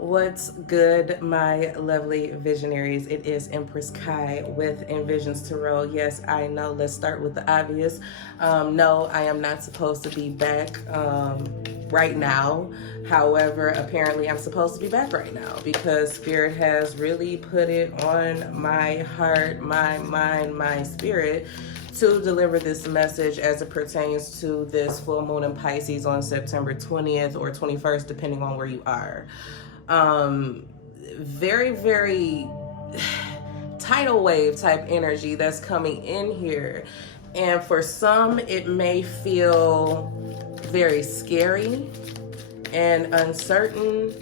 What's good, my lovely visionaries? It is Empress Kai with Envisions Tarot. Yes, I know. Let's start with the obvious. No, I am not supposed to be back right now. However, apparently I'm supposed to be back right now because Spirit has really put it on my heart, my mind, my spirit to deliver this message as it pertains to this full moon in Pisces on September 20th or 21st, depending on where you are. Very, very tidal wave type energy that's coming in here. And for some, it may feel very scary and uncertain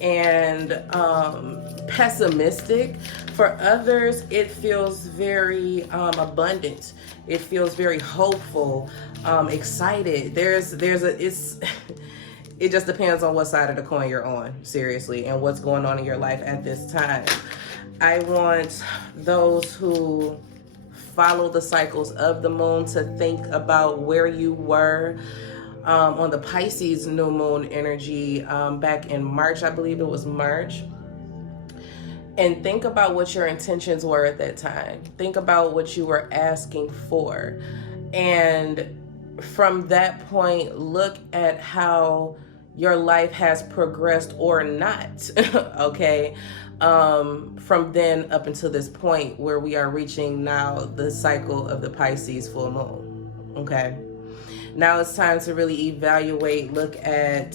and pessimistic. For others, it feels very abundant. It feels very hopeful, excited. It just depends on what side of the coin you're on, seriously, and what's going on in your life at this time. I want those who follow the cycles of the moon to think about where you were on the Pisces new moon energy back in March. I believe it was March. And think about what your intentions were at that time. Think about what you were asking for. And from that point, look at how your life has progressed or not, okay? From then up until this point where we are reaching now the cycle of the Pisces full moon, okay? Now it's time to really evaluate, look at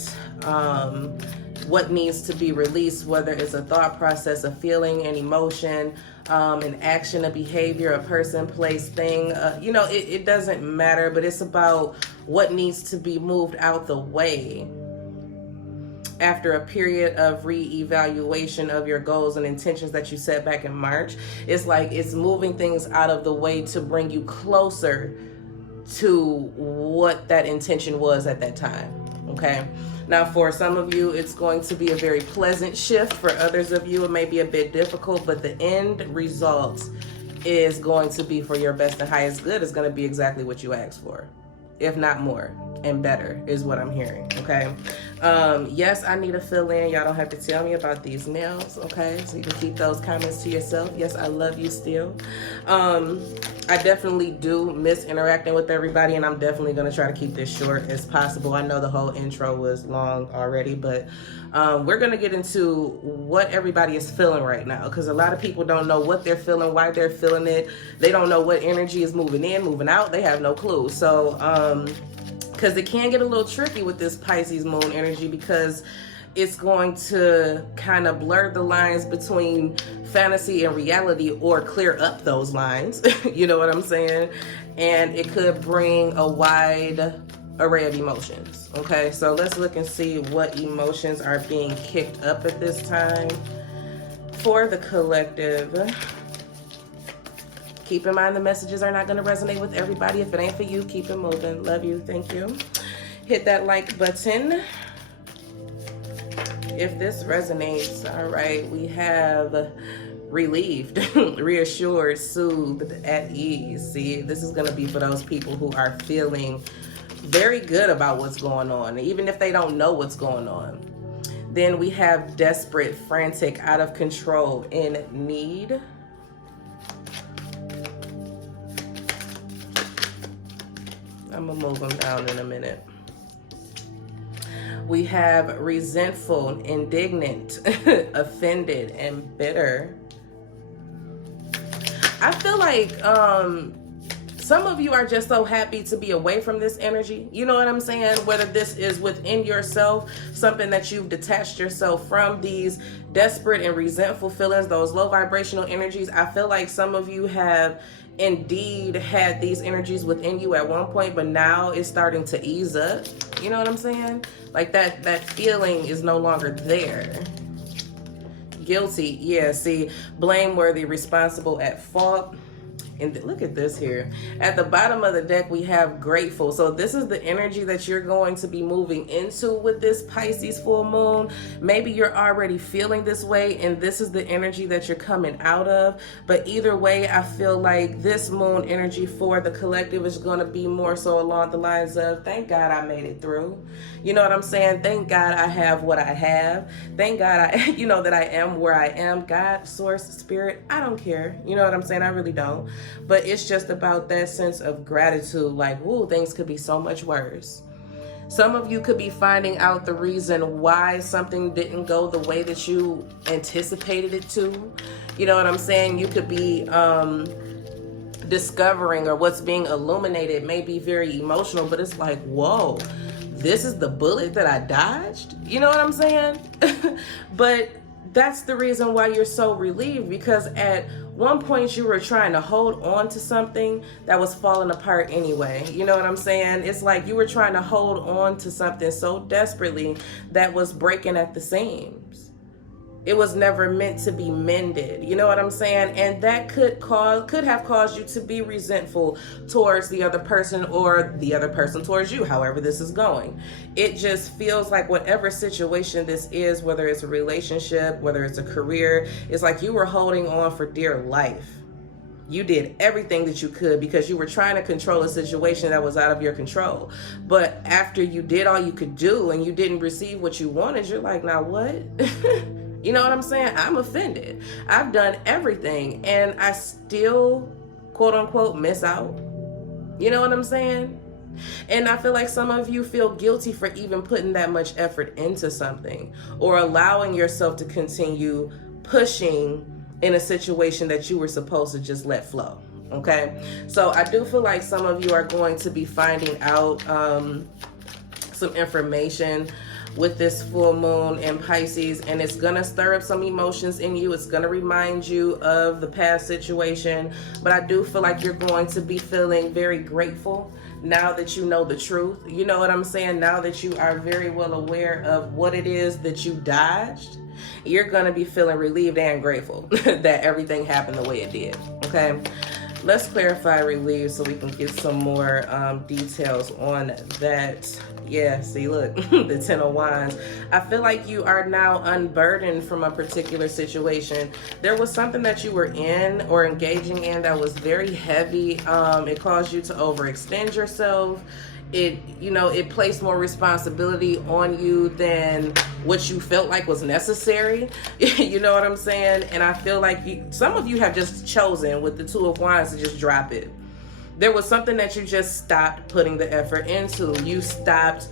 what needs to be released, whether it's a thought process, a feeling, an emotion, an action, a behavior, a person, place, thing. It doesn't matter, but it's about what needs to be moved out the way after a period of re-evaluation of your goals and intentions that you set back in March. It's like it's moving things out of the way to bring you closer to what that intention was at that time, okay? Now, for some of you, it's going to be a very pleasant shift. For others of you, it may be a bit difficult, but the end result is going to be for your best and highest good. It's going to be exactly what you asked for, if not more and better, is what I'm hearing, okay? Yes, I need a fill-in. Y'all don't have to tell me about these nails, okay? So you can keep those comments to yourself. Yes, I love you still. I definitely do miss interacting with everybody, and I'm definitely going to try to keep this short as possible. I know the whole intro was long already, but we're going to get into what everybody is feeling right now, because a lot of people don't know what they're feeling, why they're feeling it. They don't know what energy is moving in, moving out. They have no clue. So, because it can get a little tricky with this Pisces moon energy, because it's going to kind of blur the lines between fantasy and reality, or clear up those lines. You know what I'm saying? And it could bring a wide array of emotions. Okay, so let's look and see what emotions are being kicked up at this time for the collective. Keep in mind the messages are not going to resonate with everybody. If it ain't for you, keep it moving. Love you. Thank you. Hit that like button if this resonates. All right, we have relieved, reassured, soothed, at ease. See, this is going to be for those people who are feeling very good about what's going on, even if they don't know what's going on. Then we have desperate, frantic, out of control, in need. I'm gonna move them down in a minute. We have resentful, indignant, offended, and bitter. I feel like some of you are just so happy to be away from this energy. You know what I'm saying? Whether this is within yourself, something that you've detached yourself from, these desperate and resentful feelings, those low vibrational energies. I feel like some of you have indeed had these energies within you at one point, but now it's starting to ease up. You know what I'm saying? Like that feeling is no longer there. Guilty, yeah, see, blameworthy, responsible, at fault, And look at this here. At the bottom of the deck, we have grateful. So this is the energy that you're going to be moving into with this Pisces full moon. Maybe you're already feeling this way, and this is the energy that you're coming out of. But either way, I feel like this moon energy for the collective is going to be more so along the lines of, thank God I made it through. You know what I'm saying? Thank God I have what I have. Thank God I, that I am where I am. God, source, spirit, I don't care. You know what I'm saying? I really don't. But it's just about that sense of gratitude. Like, ooh, things could be so much worse. Some of you could be finding out the reason why something didn't go the way that you anticipated it to. You know what I'm saying? You could be discovering, or what's being illuminated may be very emotional, but it's like, whoa, this is the bullet that I dodged? You know what I'm saying? But that's the reason why you're so relieved, because at one point you were trying to hold on to something that was falling apart anyway. You know what I'm saying? It's like you were trying to hold on to something so desperately that was breaking at the seams. It was never meant to be mended. You know what I'm saying? And that could have caused you to be resentful towards the other person, or the other person towards you, however this is going. It just feels like whatever situation this is, whether it's a relationship, whether it's a career, it's like you were holding on for dear life. You did everything that you could because you were trying to control a situation that was out of your control. But after you did all you could do and you didn't receive what you wanted, you're like, now what? You know what I'm saying? I'm offended. I've done everything and I still, quote unquote, miss out. You know what I'm saying? And I feel like some of you feel guilty for even putting that much effort into something, or allowing yourself to continue pushing in a situation that you were supposed to just let flow. Okay? So I do feel like some of you are going to be finding out some information with this full moon in Pisces, and it's gonna stir up some emotions in you. It's gonna remind you of the past situation, but I do feel like you're going to be feeling very grateful now that you know the truth. You know what I'm saying? Now that you are very well aware of what it is that you dodged, you're gonna be feeling relieved and grateful that everything happened the way it did. Okay, let's clarify relieved so we can get some more details on that. Yeah, see, look, the 10 of Wands. I feel like you are now unburdened from a particular situation. There was something that you were in or engaging in that was very heavy. It caused you to overextend yourself. It placed more responsibility on you than what you felt like was necessary. You know what I'm saying? And I feel like some of you have just chosen with the 2 of Wands to just drop it. There was something that you just stopped putting the effort into. You stopped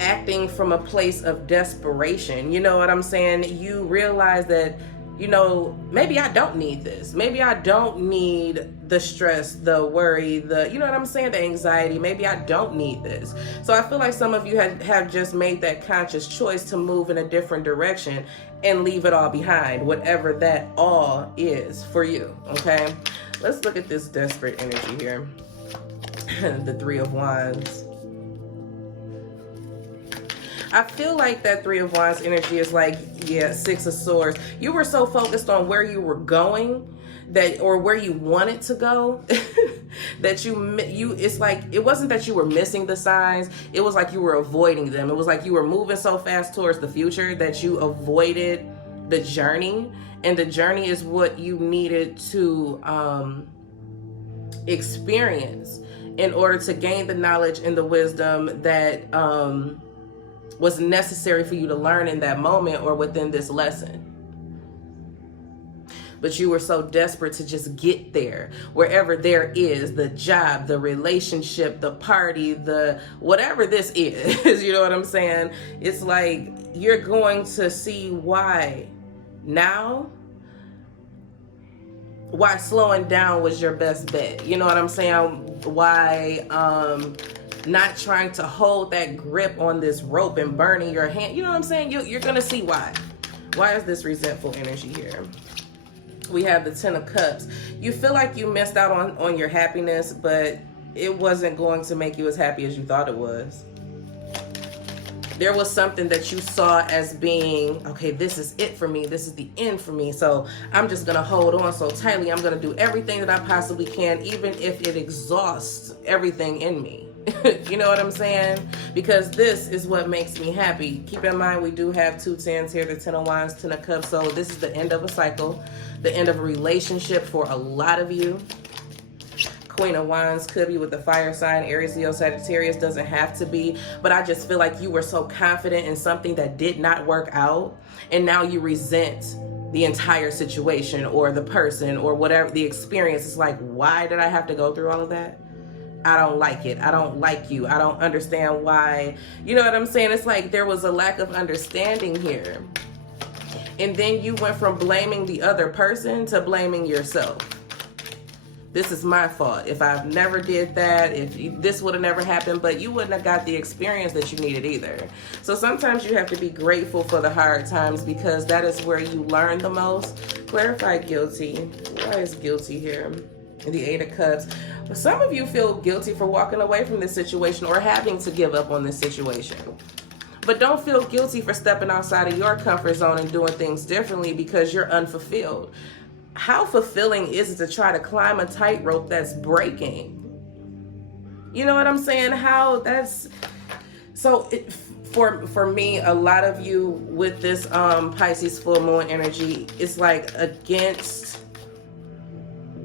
acting from a place of desperation. You know what I'm saying? You realize that, maybe I don't need this. Maybe I don't need the stress, the worry, the anxiety. Maybe I don't need this. So I feel like some of you have just made that conscious choice to move in a different direction and leave it all behind, whatever that all is for you, okay? Let's look at this desperate energy here. The 3 of Wands. I feel like that 3 of Wands energy is like, 6 of Swords. You were so focused on where you were going or where you wanted to go that it's like, it wasn't that you were missing the signs. It was like you were avoiding them. It was like you were moving so fast towards the future that you avoided the journey. And the journey is what you needed to experience in order to gain the knowledge and the wisdom that was necessary for you to learn in that moment or within this lesson. But you were so desperate to just get there, wherever there is, the job, the relationship, the party, the whatever this is, you know what I'm saying? It's like you're going to see why slowing down was your best bet. You know what I'm saying? Why not trying to hold that grip on this rope and burning your hand. You know what I'm saying? You're going to see why. Why is this resentful energy here? We have the 10 of Cups. You feel like you missed out on your happiness, but it wasn't going to make you as happy as you thought it was. There was something that you saw as being, okay, this is it for me. This is the end for me. So I'm just going to hold on so tightly. I'm going to do everything that I possibly can, even if it exhausts everything in me. You know what I'm saying? Because this is what makes me happy. Keep in mind, we do have 2 tens here, the 10 of wands, 10 of cups. So this is the end of a cycle, the end of a relationship for a lot of you. Queen of Wands could be with the fire sign, Aries, Leo, Sagittarius, doesn't have to be, but I just feel like you were so confident in something that did not work out, and now you resent the entire situation or the person or whatever, the experience. It's like, why did I have to go through all of that? I don't like it. I don't like you. I don't understand why. You know what I'm saying? It's like there was a lack of understanding here. And then you went from blaming the other person to blaming yourself. This is my fault. If I never did that, if this would have never happened, but you wouldn't have got the experience that you needed either. So sometimes you have to be grateful for the hard times, because that is where you learn the most. Clarify guilty. Why is guilty here? The 8 of Cups. Some of you feel guilty for walking away from this situation or having to give up on this situation. But don't feel guilty for stepping outside of your comfort zone and doing things differently because you're unfulfilled. How fulfilling is it to try to climb a tightrope that's breaking? You know what I'm saying? How that's so for me, a lot of you with this Pisces full moon energy, it's like against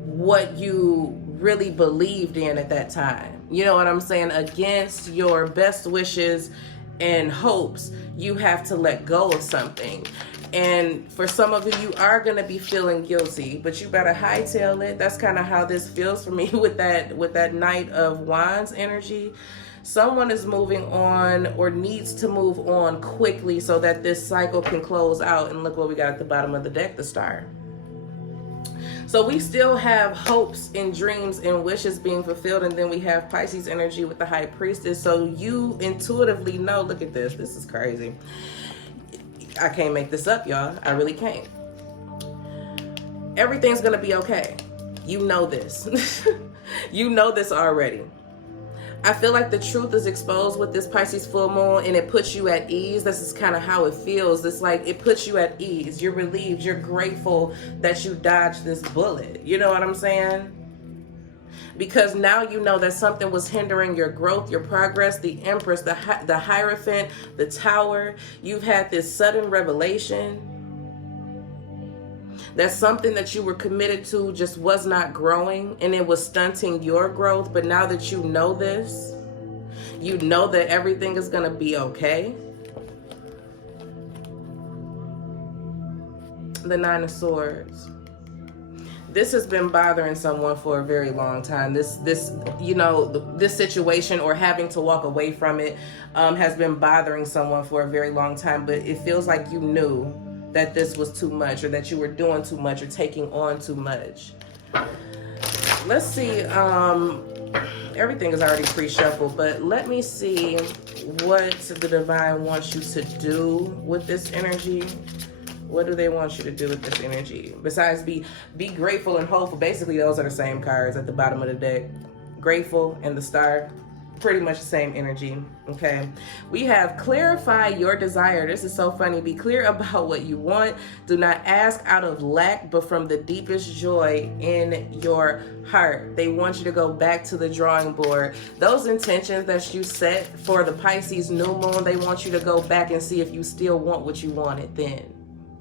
what you really believed in at that time. You know what I'm saying? Against your best wishes and hopes, you have to let go of something. And for some of you are going to be feeling guilty, but you better hightail it. That's kind of how this feels for me with that Knight of Wands energy. Someone is moving on or needs to move on quickly so that this cycle can close out. And look what we got at the bottom of the deck, the Star. So we still have hopes and dreams and wishes being fulfilled. And then we have Pisces energy with the High Priestess. So you intuitively know, look at this. This is crazy. I can't make this up, y'all. I really can't. Everything's going to be okay. You know this. You know this already. I feel like the truth is exposed with this Pisces full moon, and it puts you at ease. This is kind of how it feels. It's like it puts you at ease. You're relieved. You're grateful that you dodged this bullet. You know what I'm saying? Because now you know that something was hindering your growth, your progress. The Empress, the Hierophant, the Tower. You've had this sudden revelation that something that you were committed to just was not growing, and it was stunting your growth. But now that you know this, you know that everything is going to be okay. The Nine of Swords. This has been bothering someone for a very long time. This situation or having to walk away from it has been bothering someone for a very long time. But it feels like you knew that this was too much, or that you were doing too much, or taking on too much. Let's see. Everything is already pre-shuffled, but let me see what the divine wants you to do with this energy. What do they want you to do with this energy? Besides be grateful and hopeful. Basically, those are the same cards at the bottom of the deck. Grateful and the Star. Pretty much the same energy. Okay. We have clarify your desire. This is so funny. Be clear about what you want. Do not ask out of lack, but from the deepest joy in your heart. They want you to go back to the drawing board. Those intentions that you set for the Pisces new moon, they want you to go back and see if you still want what you wanted then.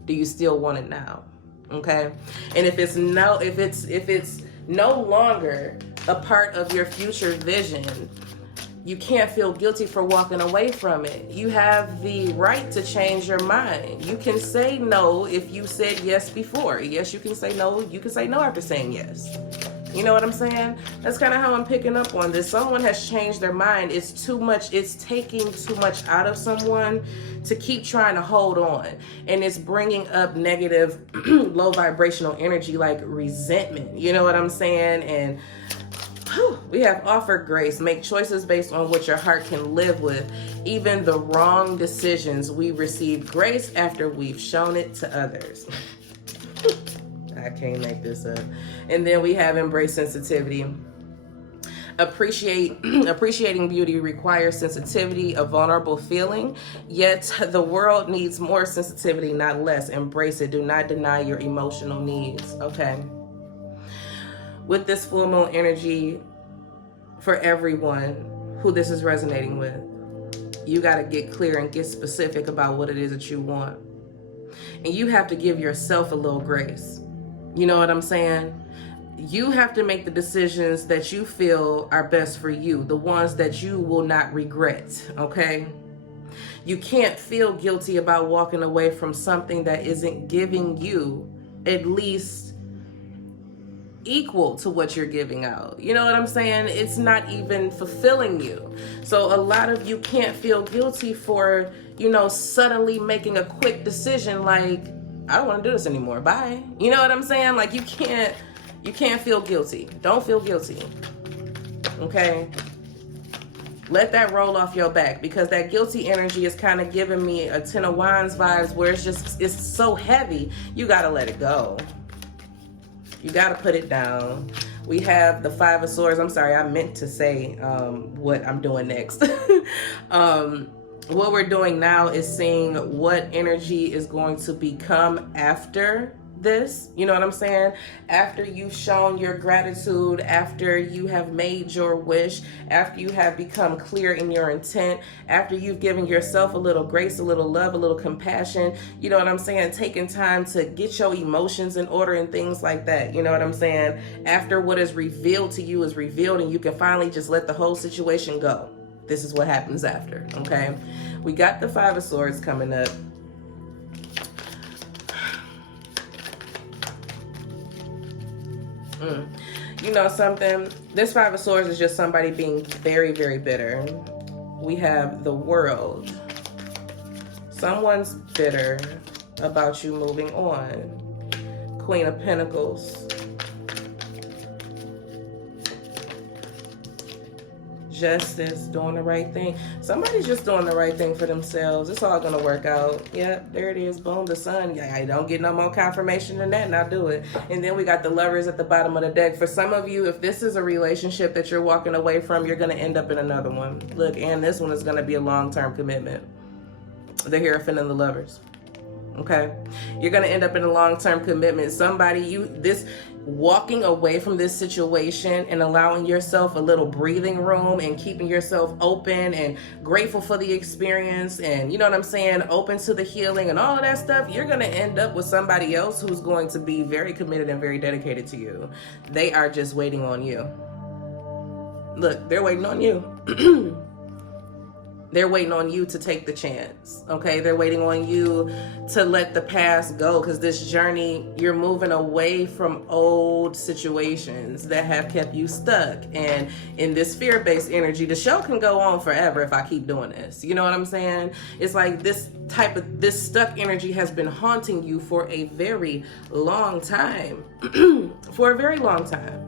Do you still want it now? Okay. And if it's no longer a part of your future vision, you can't feel guilty for walking away from it. You have the right to change your mind. You can say no if you said yes before. Yes, you can say no. You can say no after saying yes. You know what I'm saying? That's kind of how I'm picking up on this. Someone has changed their mind. It's too much. It's taking too much out of someone to keep trying to hold on. And it's bringing up negative, low vibrational energy like resentment. You know what I'm saying? And we have offered grace. Make choices based on what your heart can live with. Even the wrong decisions, we receive grace after we've shown it to others. I can't make this up. And then we have embrace sensitivity. Appreciating beauty requires sensitivity, a vulnerable feeling, yet the world needs more sensitivity, not less. Embrace it. Do not deny your emotional needs. Okay. With this full moon energy, for everyone who this is resonating with, you got to get clear and get specific about what it is that you want. And you have to give yourself a little grace. You know what I'm saying? You have to make the decisions that you feel are best for you, the ones that you will not regret, okay? You can't feel guilty about walking away from something that isn't giving you at least equal to what you're giving out. You know what I'm saying? It's not even fulfilling you. So a lot of you can't feel guilty for, suddenly making a quick decision like, I don't want to do this anymore. Bye. You know what I'm saying? Like you can't feel guilty. Don't feel guilty. Okay? Let that roll off your back, because that guilty energy is kind of giving me a Ten of Wands vibes where it's so heavy. You got to let it go. You got to put it down. We have the Five of Swords. I'm sorry, I meant to say what I'm doing next. What we're doing now is seeing what energy is going to become after this. You know what I'm saying? After you've shown your gratitude, after you have made your wish, after you have become clear in your intent, after you've given yourself a little grace, a little love, a little compassion, you know what I'm saying? Taking time to get your emotions in order and things like that. You know what I'm saying? After what is revealed to you is revealed and you can finally just let the whole situation go. This is what happens after, okay? We got the Five of Swords coming up. You know something? This Five of Swords is just somebody being very, very bitter. We have the World. Someone's bitter about you moving on. Queen of Pentacles. Justice, doing the right thing. Somebody's just doing the right thing for themselves. It's all gonna work out. Yep, there it is. Boom, the sun. I don't get no more confirmation than that, and I'll do it. And then we got the Lovers at the bottom of the deck. For some of you, if this is a relationship that you're walking away from, you're gonna end up in another one. Look, and this one is gonna be a long-term commitment. The Hierophant and the Lovers. Okay, you're gonna end up in a long-term commitment. Walking away from this situation and allowing yourself a little breathing room and keeping yourself open and grateful for the experience and, you know what I'm saying, open to the healing and all of that stuff, you're going to end up with somebody else who's going to be very committed and very dedicated to you. They are just waiting on you. Look, they're waiting on you. They're waiting on you to take the chance, okay? They're waiting on you to let the past go, because this journey, you're moving away from old situations that have kept you stuck. And in this fear-based energy, the show can go on forever if I keep doing this. You know what I'm saying? It's like this stuck energy has been haunting you for a very long time. For a very long time.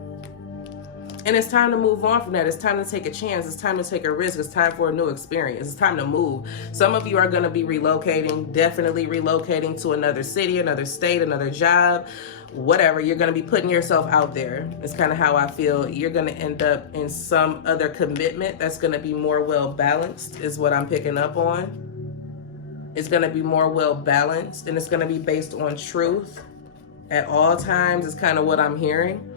And it's time to move on from that. It's time to take a chance. It's time to take a risk. It's time for a new experience. It's time to move. Some of you are going to be relocating, definitely relocating to another city, another state, another job, whatever. You're going to be putting yourself out there. It's kind of how I feel. You're going to end up in some other commitment that's going to be more well balanced, is what I'm picking up on. It's going to be more well balanced, and it's going to be based on truth at all times, is kind of what I'm hearing.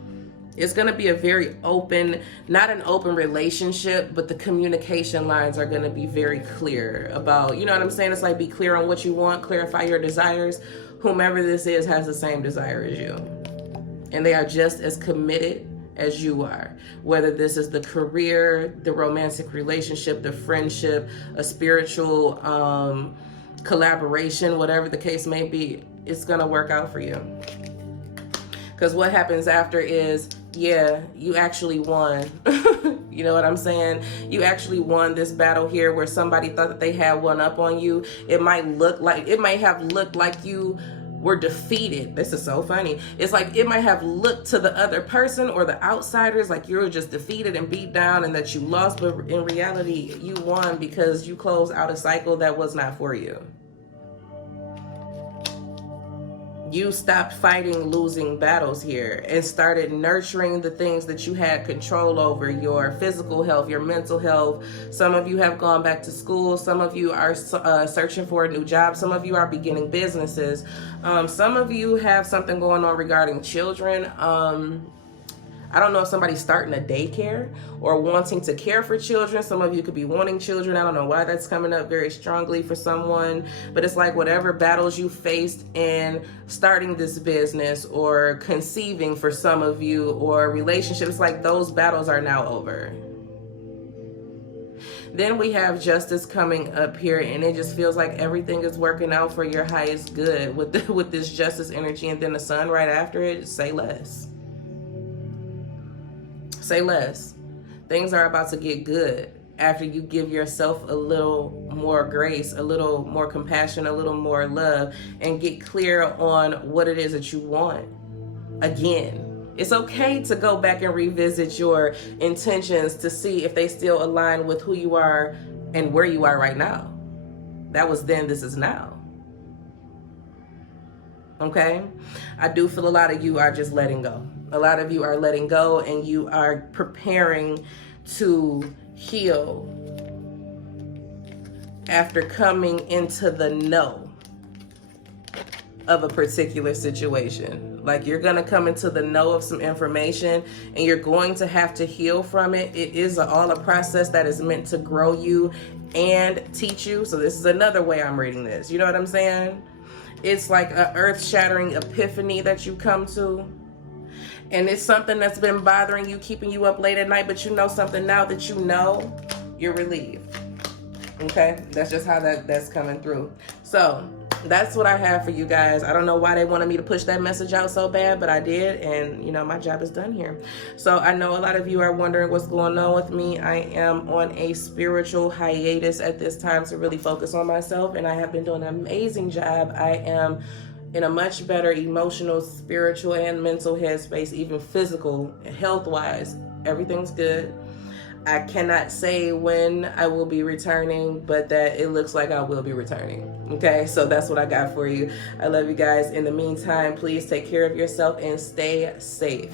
It's going to be a very open, not an open relationship, but the communication lines are going to be very clear about, you know what I'm saying? It's like, be clear on what you want, clarify your desires. Whomever this is has the same desire as you. And they are just as committed as you are. Whether this is the career, the romantic relationship, the friendship, a spiritual collaboration, whatever the case may be, it's going to work out for you. Because what happens after is, yeah, you actually won. You know what I'm saying? You actually won this battle here where somebody thought that they had one up on you. It might have looked like you were defeated. This is so funny. It's like it might have looked to the other person or the outsiders like you were just defeated and beat down and that you lost, but in reality, you won because you closed out a cycle that was not for you. You stopped fighting losing battles here and started nurturing the things that you had control over, your physical health, your mental health. Some of you have gone back to school. Some of you are searching for a new job. Some of you are beginning businesses. Some of you have something going on regarding children. I don't know if somebody's starting a daycare or wanting to care for children. Some of you could be wanting children. I don't know why that's coming up very strongly for someone, but it's like whatever battles you faced in starting this business or conceiving for some of you, or relationships, like those battles are now over. Then we have justice coming up here, and it just feels like everything is working out for your highest good with this justice energy. And then the sun right after it, say less. Say less. Things are about to get good after you give yourself a little more grace, a little more compassion, a little more love, and get clear on what it is that you want. Again, it's okay to go back and revisit your intentions to see if they still align with who you are and where you are right now. That was then, this is now. Okay? I do feel a lot of you are just letting go. A lot of you are letting go, and you are preparing to heal after coming into the know of a particular situation. Like, you're going to come into the know of some information, and you're going to have to heal from it. It is all a process that is meant to grow you and teach you. So this is another way I'm reading this. You know what I'm saying? It's like an earth-shattering epiphany that you come to. And it's something that's been bothering you, keeping you up late at night, but you know something now that you know, you're relieved. Okay? That's just how that's coming through. So that's what I have for you guys. I don't know why they wanted me to push that message out so bad, but I did. And, you know, my job is done here. So I know a lot of you are wondering what's going on with me. I am on a spiritual hiatus at this time to really focus on myself. And I have been doing an amazing job. I am in a much better emotional, spiritual, and mental headspace, even physical, health-wise. Everything's good. I cannot say when I will be returning, but that it looks like I will be returning. Okay, so that's what I got for you. I love you guys. In the meantime, please take care of yourself and stay safe.